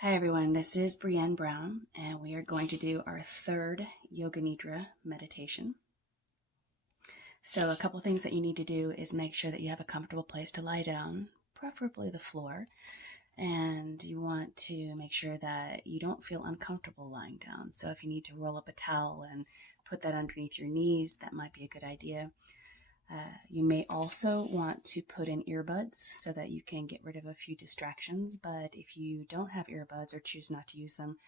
Hi everyone, this is Brienne Brown, and we are going to do our third Yoga Nidra meditation. So a couple things that you need to do is make sure that you have a comfortable place to lie down, preferably the floor, and you want to make sure that you don't feel uncomfortable lying down. So if you need to roll up a towel and put that underneath your knees, that might be a good idea. You may also want to put in earbuds so that you can get rid of a few distractions, but if you don't have earbuds or choose not to use them,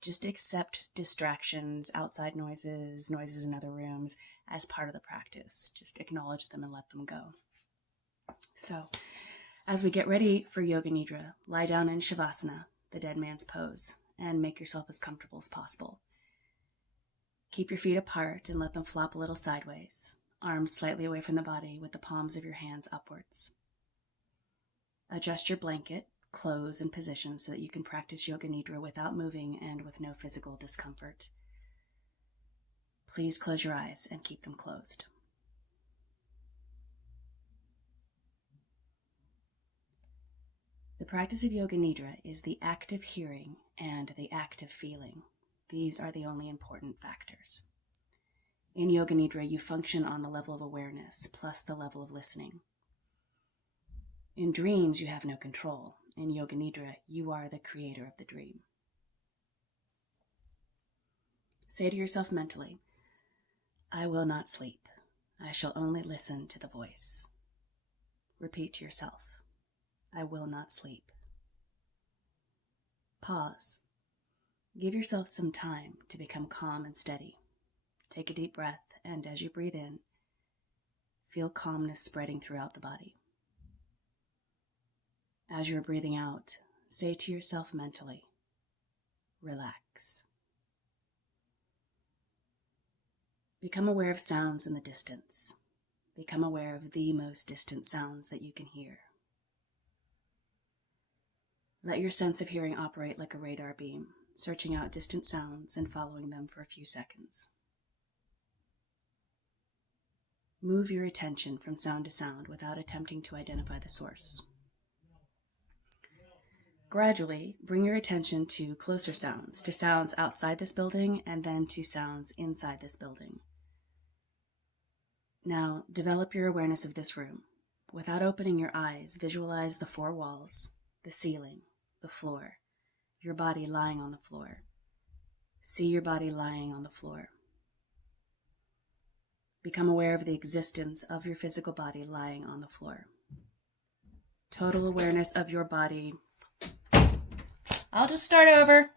just accept distractions, outside noises, noises in other rooms as part of the practice. Just acknowledge them and let them go. So, as we get ready for Yoga Nidra, lie down in Shavasana, the dead man's pose, and make yourself as comfortable as possible. Keep your feet apart and let them flop a little sideways. Arms slightly away from the body with the palms of your hands upwards. Adjust your blanket, clothes, and position so that you can practice Yoga Nidra without moving and with no physical discomfort. Please close your eyes and keep them closed. The practice of Yoga Nidra is the active hearing and the active feeling. These are the only important factors. In Yoga Nidra, you function on the level of awareness plus the level of listening. In dreams, you have no control. In Yoga Nidra, you are the creator of the dream. Say to yourself mentally, I will not sleep. I shall only listen to the voice. Repeat to yourself, I will not sleep. Pause. Give yourself some time to become calm and steady. Take a deep breath, and as you breathe in, feel calmness spreading throughout the body. As you are breathing out, say to yourself mentally, relax. Become aware of sounds in the distance. Become aware of the most distant sounds that you can hear. Let your sense of hearing operate like a radar beam, searching out distant sounds and following them for a few seconds. Move your attention from sound to sound without attempting to identify the source. Gradually, bring your attention to closer sounds, to sounds outside this building and then to sounds inside this building. Now, develop your awareness of this room. Without opening your eyes, visualize the four walls, the ceiling, the floor, your body lying on the floor. See your body lying on the floor. Become aware of the existence of your physical body lying on the floor. Total awareness of your body. I'll just start over.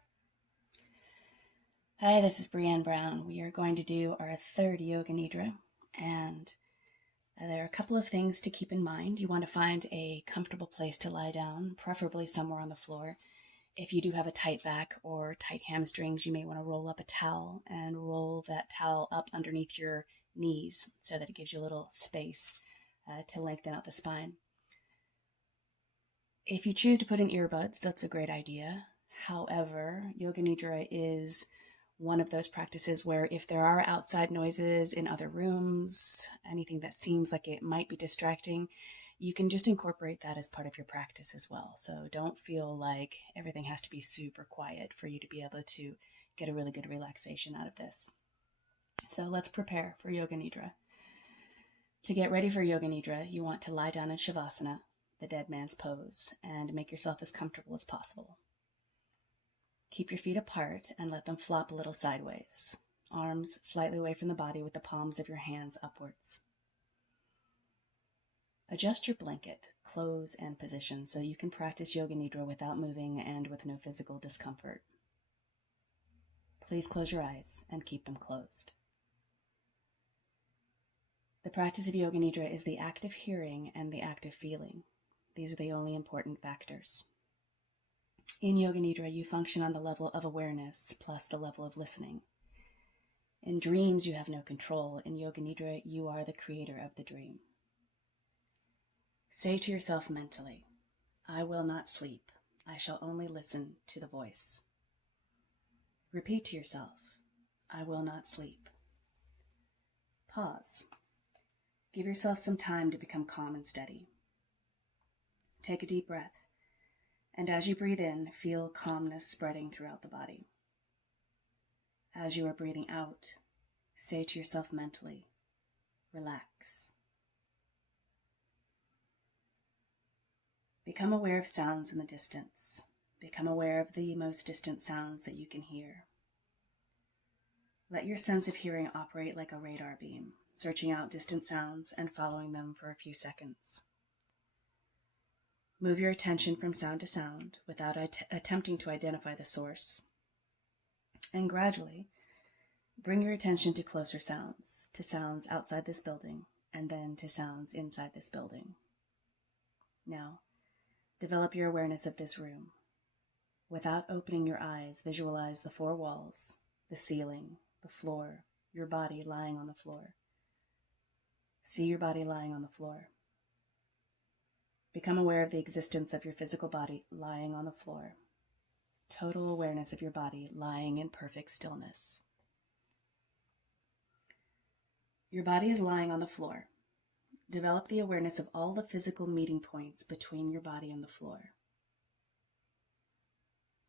Hi, this is Brienne Brown. We are going to do our third Yoga Nidra, and there are a couple of things to keep in mind. You want to find a comfortable place to lie down, preferably somewhere on the floor. If you do have a tight back or tight hamstrings, you may want to roll up a towel and roll that towel up underneath your knees so that it gives you a little space to lengthen out the spine. If you choose to put in earbuds, that's a great idea. However, Yoga Nidra is one of those practices where if there are outside noises in other rooms, anything that seems like it might be distracting, you can just incorporate that as part of your practice as well. So don't feel like everything has to be super quiet for you to be able to get a really good relaxation out of this. So let's prepare for Yoga Nidra. To get ready for Yoga Nidra, you want to lie down in Shavasana, the dead man's pose, and make yourself as comfortable as possible. Keep your feet apart and let them flop a little sideways. Arms slightly away from the body with the palms of your hands upwards. Adjust your blanket, clothes, and position so you can practice Yoga Nidra without moving and with no physical discomfort. Please close your eyes and keep them closed. The practice of Yoga Nidra is the active hearing and the active feeling. These are the only important factors. In Yoga Nidra, you function on the level of awareness plus the level of listening. In dreams, you have no control. In Yoga Nidra, you are the creator of the dream. Say to yourself mentally, I will not sleep. I shall only listen to the voice. Repeat to yourself, I will not sleep. Pause. Give yourself some time to become calm and steady. Take a deep breath, And as you breathe in, feel calmness spreading throughout the body. As you are breathing out, say to yourself mentally, relax. Become aware of sounds in the distance. Become aware of the most distant sounds that you can hear. Let your sense of hearing operate like a radar beam, searching out distant sounds and following them for a few seconds. Move your attention from sound to sound without attempting to identify the source. And gradually, bring your attention to closer sounds, to sounds outside this building, and then to sounds inside this building. Now, develop your awareness of this room. Without opening your eyes, visualize the four walls, the ceiling, the floor, your body lying on the floor. See your body lying on the floor. Become aware of the existence of your physical body lying on the floor. Total awareness of your body lying in perfect stillness. Your body is lying on the floor. Develop the awareness of all the physical meeting points between your body and the floor.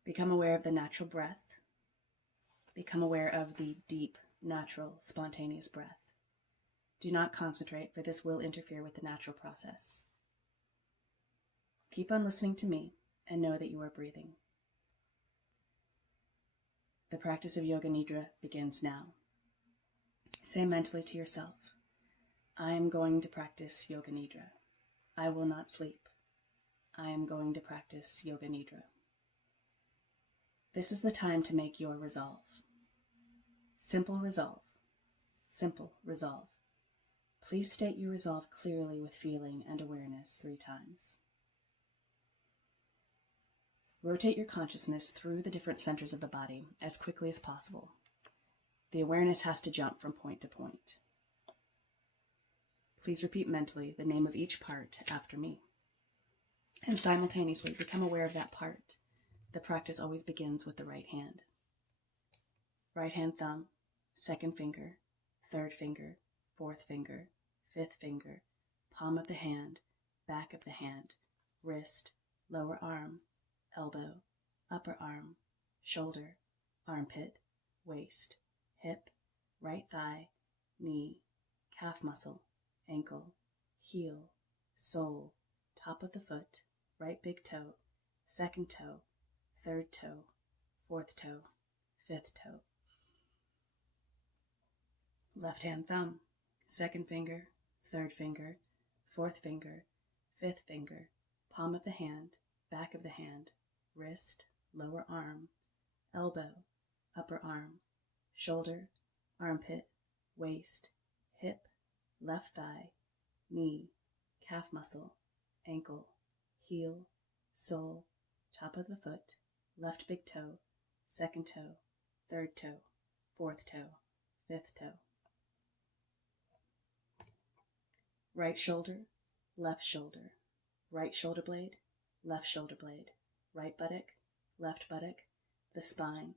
Become aware of the natural breath. Become aware of the deep, natural, spontaneous breath. Do not concentrate, for this will interfere with the natural process. Keep on listening to me and know that you are breathing. The practice of Yoga Nidra begins now. Say mentally to yourself, I am going to practice Yoga Nidra. I will not sleep. I am going to practice Yoga Nidra. This is the time to make your resolve. Simple resolve. Simple resolve. Please state your resolve clearly with feeling and awareness 3 times. Rotate your consciousness through the different centers of the body as quickly as possible. The awareness has to jump from point to point. Please repeat mentally the name of each part after me. And simultaneously become aware of that part. The practice always begins with the right hand. Right hand thumb, second finger, third finger, fourth finger, fifth finger, palm of the hand, back of the hand, wrist, lower arm, elbow, upper arm, shoulder, armpit, waist, hip, right thigh, knee, calf muscle, ankle, heel, sole, top of the foot, right big toe, second toe, third toe, fourth toe, fifth toe. Left hand thumb, second finger, third finger, fourth finger, fifth finger, palm of the hand, back of the hand, wrist, lower arm, elbow, upper arm, shoulder, armpit, waist, hip, left thigh, knee, calf muscle, ankle, heel, sole, top of the foot, left big toe, second toe, third toe, fourth toe, fifth toe. Right shoulder, right shoulder blade, left shoulder blade, right buttock, left buttock, the spine,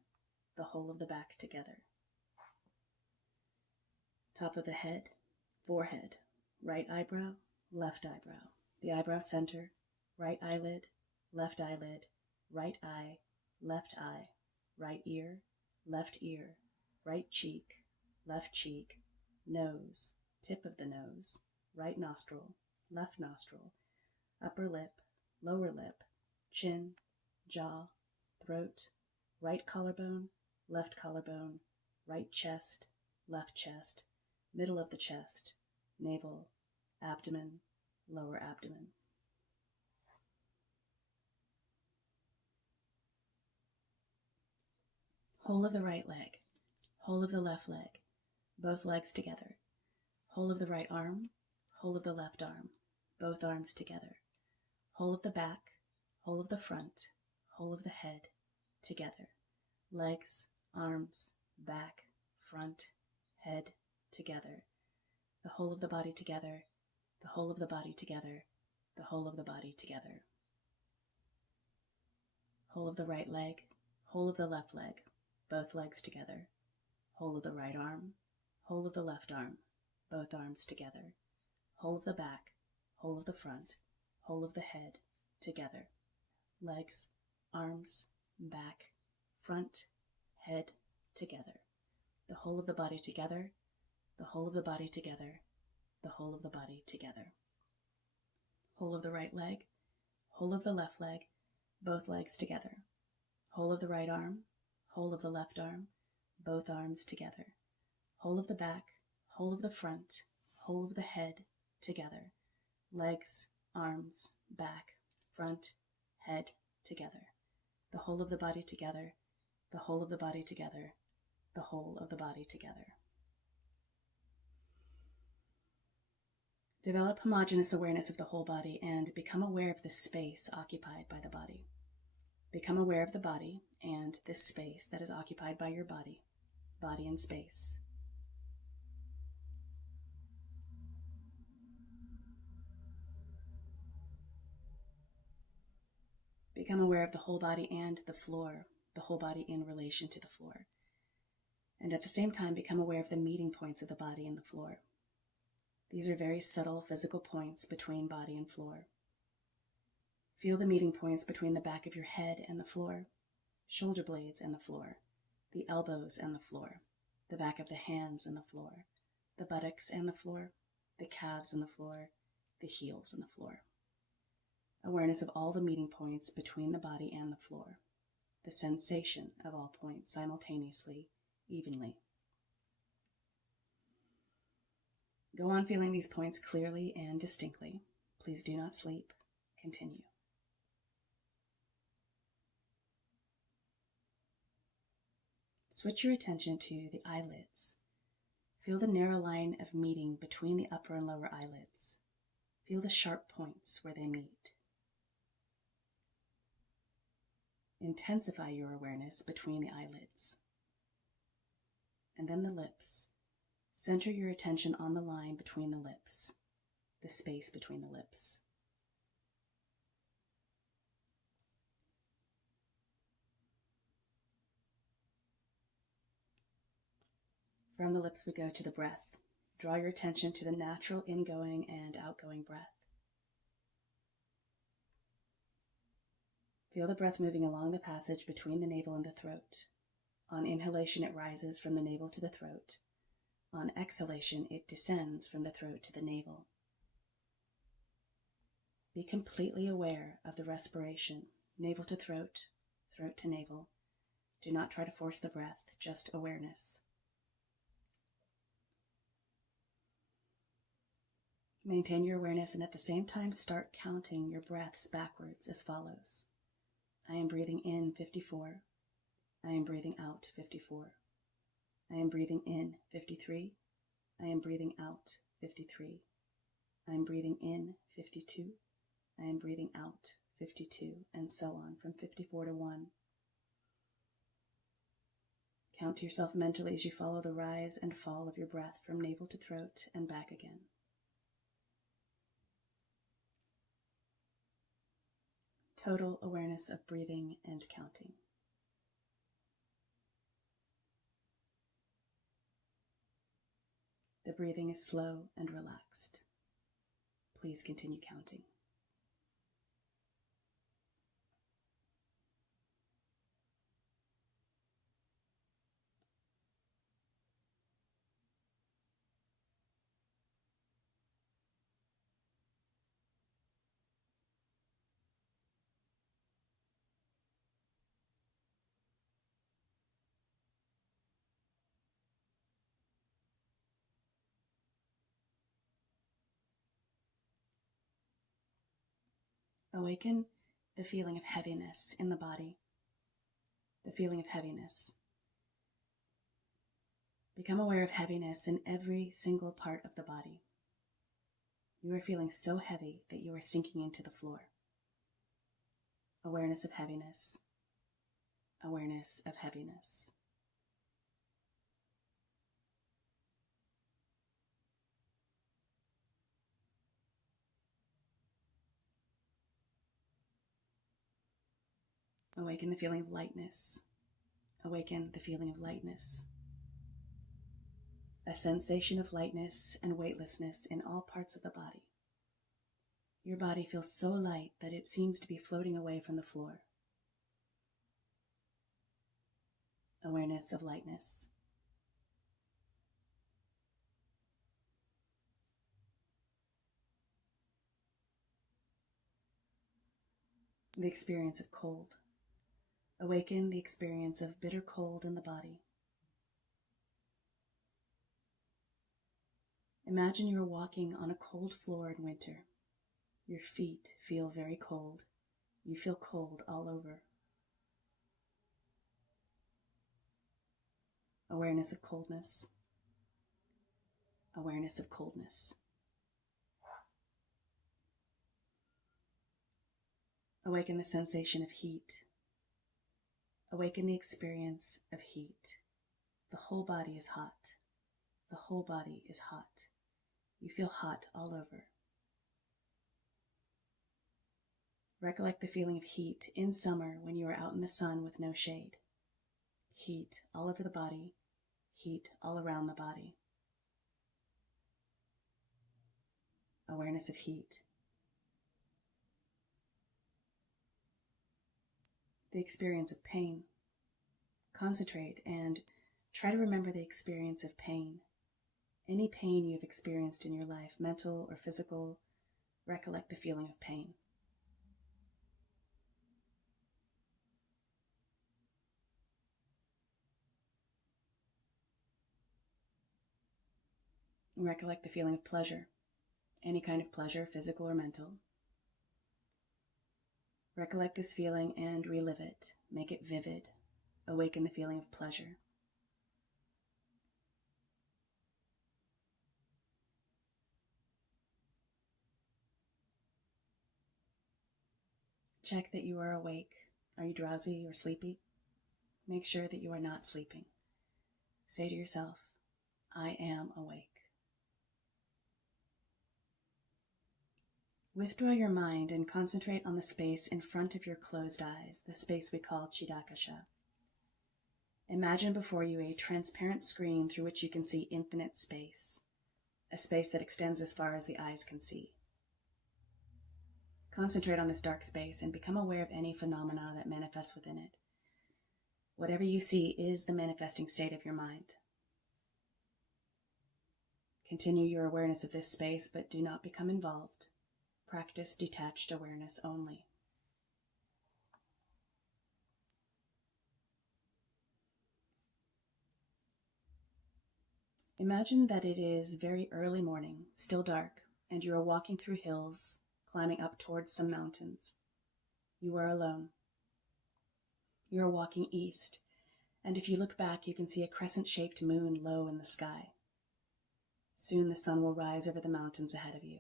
the whole of the back together. Top of the head, forehead, right eyebrow, left eyebrow, the eyebrow center, right eyelid, right eye, left eye, right ear, right cheek, left cheek, nose, tip of the nose, right nostril, left nostril, upper lip, lower lip, chin, jaw, throat, right collarbone, left collarbone, right chest, left chest, middle of the chest, navel, abdomen, lower abdomen. Whole of the right leg, whole of the left leg, both legs together, whole of the right arm, whole of the left arm, both arms together, whole of the back, whole of the front, whole of the head, together, legs, arms, back, front, head, together, the whole of the body together, the whole of the body together, the whole of the body together. Whole of the right leg, whole of the left leg, both legs together, whole of the right arm, whole of the left arm, both arms together, whole of the back, whole of the front, whole of the head, together, legs, arms, back, front, head, together. The whole of the body together, the whole of the body together, the whole of the body together. Whole of the right leg, whole of the left leg, both legs together. Whole of the right arm, whole of the left arm, both arms together. Whole of the back, whole of the front, whole of the head, together. Legs, arms, back, front, head, together. The whole of the body together, the whole of the body together, the whole of the body together. Develop homogeneous awareness of the whole body and become aware of the space occupied by the body. Become aware of the body and this space that is occupied by your body and space. Become aware of the whole body and the floor, the whole body in relation to the floor. And at the same time, become aware of the meeting points of the body and the floor. These are very subtle physical points between body and floor. Feel the meeting points between the back of your head and the floor, shoulder blades and the floor, the elbows and the floor, the back of the hands and the floor, the buttocks and the floor, the calves and the floor, the heels and the floor. Awareness of all the meeting points between the body and the floor, the sensation of all points simultaneously, evenly. Go on feeling these points clearly and distinctly. Please do not sleep. Continue. Switch your attention to the eyelids. Feel the narrow line of meeting between the upper and lower eyelids. Feel the sharp points where they meet. Intensify your awareness between the eyelids. And then the lips. Center your attention on the line between the lips, the space between the lips. From the lips we go to the breath. Draw your attention to the natural ingoing and outgoing breath. Feel the breath moving along the passage between the navel and the throat. On inhalation, it rises from the navel to the throat. On exhalation, it descends from the throat to the navel. Be completely aware of the respiration, navel to throat, throat to navel. Do not try to force the breath, just awareness. Maintain your awareness and at the same time start counting your breaths backwards as follows. I am breathing in 54. I am breathing out 54. I am breathing in 53. I am breathing out 53. I am breathing in 52. I am breathing out 52, and so on from 54 to 1. Count to yourself mentally as you follow the rise and fall of your breath from navel to throat and back again. Total awareness of breathing and counting. The breathing is slow and relaxed. Please continue counting. Awaken the feeling of heaviness in the body, the feeling of heaviness. Become aware of heaviness in every single part of the body. You are feeling so heavy that you are sinking into the floor. Awareness of heaviness, awareness of heaviness. Awaken the feeling of lightness. Awaken the feeling of lightness. A sensation of lightness and weightlessness in all parts of the body. Your body feels so light that it seems to be floating away from the floor. Awareness of lightness. The experience of cold. Awaken the experience of bitter cold in the body. Imagine you are walking on a cold floor in winter. Your feet feel very cold. You feel cold all over. Awareness of coldness. Awareness of coldness. Awaken the sensation of heat. Awaken the experience of heat. The whole body is hot. The whole body is hot. You feel hot all over. Recollect the feeling of heat in summer when you are out in the sun with no shade. Heat all over the body, heat all around the body. Awareness of heat. The experience of pain. Concentrate and try to remember the experience of pain. Any pain you've experienced in your life, mental or physical, recollect the feeling of pain. Recollect the feeling of pleasure. Any kind of pleasure, physical or mental. Recollect this feeling and relive it. Make it vivid. Awaken the feeling of pleasure. Check that you are awake. Are you drowsy or sleepy? Make sure that you are not sleeping. Say to yourself, I am awake. Withdraw your mind and concentrate on the space in front of your closed eyes, the space we call Chidakasha. Imagine before you a transparent screen through which you can see infinite space, a space that extends as far as the eyes can see. Concentrate on this dark space and become aware of any phenomena that manifests within it. Whatever you see is the manifesting state of your mind. Continue your awareness of this space, but do not become involved. Practice detached awareness only. Imagine that it is very early morning, still dark, and you are walking through hills, climbing up towards some mountains. You are alone. You are walking east, and if you look back, you can see a crescent-shaped moon low in the sky. Soon the sun will rise over the mountains ahead of you.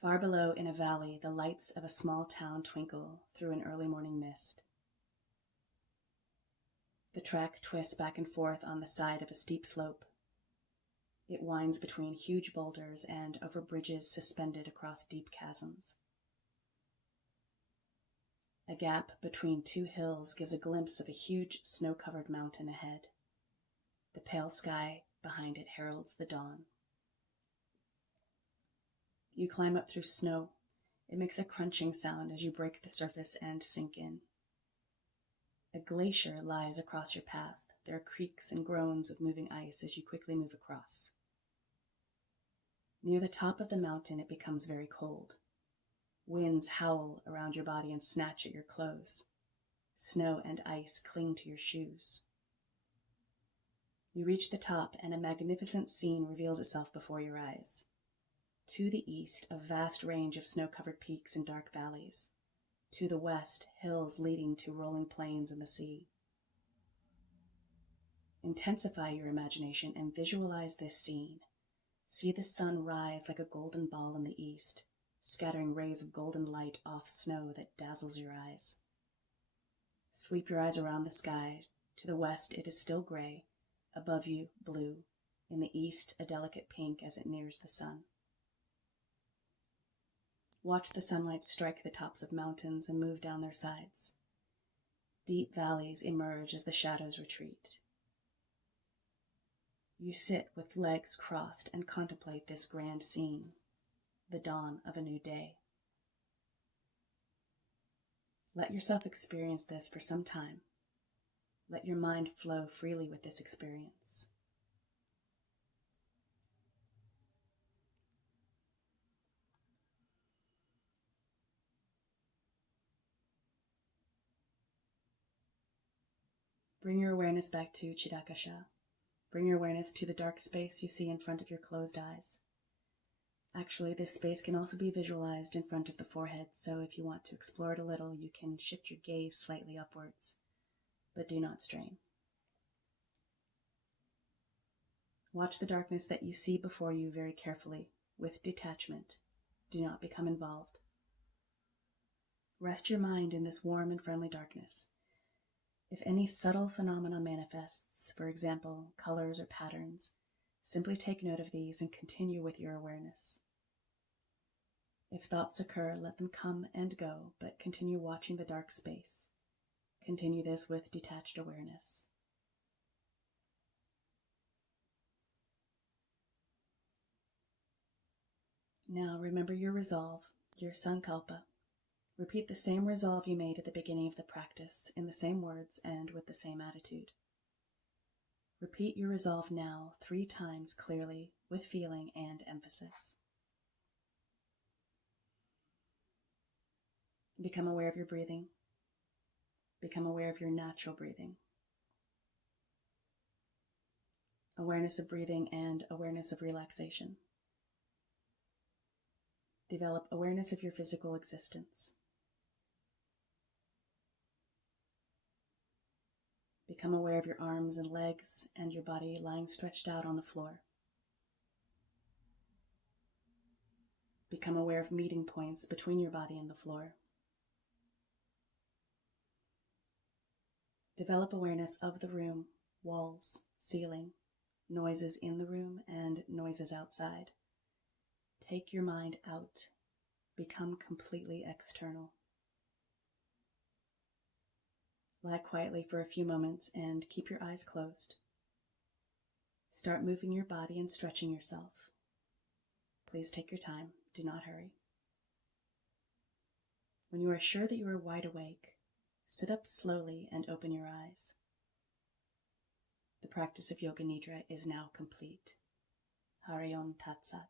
Far below, in a valley, the lights of a small town twinkle through an early morning mist. The track twists back and forth on the side of a steep slope. It winds between huge boulders and over bridges suspended across deep chasms. A gap between two hills gives a glimpse of a huge snow-covered mountain ahead. The pale sky behind it heralds the dawn. You climb up through snow. It makes a crunching sound as you break the surface and sink in. A glacier lies across your path. There are creaks and groans of moving ice as you quickly move across. Near the top of the mountain, it becomes very cold. Winds howl around your body and snatch at your clothes. Snow and ice cling to your shoes. You reach the top, and a magnificent scene reveals itself before your eyes. To the east, a vast range of snow-covered peaks and dark valleys. To the west, hills leading to rolling plains and the sea. Intensify your imagination and visualize this scene. See the sun rise like a golden ball in the east, scattering rays of golden light off snow that dazzles your eyes. Sweep your eyes around the sky. To the west, it is still gray. Above you, blue. In the east, a delicate pink as it nears the sun. Watch the sunlight strike the tops of mountains and move down their sides. Deep valleys emerge as the shadows retreat. You sit with legs crossed and contemplate this grand scene. the dawn of a new day. Let yourself experience this for some time. Let your mind flow freely with this experience. Bring your awareness back to Chidakasha. Bring your awareness to the dark space you see in front of your closed eyes. Actually, this space can also be visualized in front of the forehead, so if you want to explore it a little, you can shift your gaze slightly upwards, but do not strain. Watch the darkness that you see before you very carefully, with detachment. Do not become involved. Rest your mind in this warm and friendly darkness. If any subtle phenomena manifests, for example, colors or patterns, simply take note of these and continue with your awareness. If thoughts occur, let them come and go, but continue watching the dark space. Continue this with detached awareness. Now remember your resolve, your sankalpa. Repeat the same resolve you made at the beginning of the practice, in the same words and with the same attitude. Repeat your resolve now 3 times clearly, with feeling and emphasis. Become aware of your breathing. Become aware of your natural breathing. Awareness of breathing and awareness of relaxation. Develop awareness of your physical existence. Become aware of your arms and legs and your body lying stretched out on the floor. Become aware of meeting points between your body and the floor. Develop awareness of the room, walls, ceiling, noises in the room and noises outside. Take your mind out. Become completely external. Lie quietly for a few moments and keep your eyes closed. Start moving your body and stretching yourself. Please take your time. Do not hurry. When you are sure that you are wide awake, sit up slowly and open your eyes. The practice of Yoga Nidra is now complete. Hari Om Tat Sat.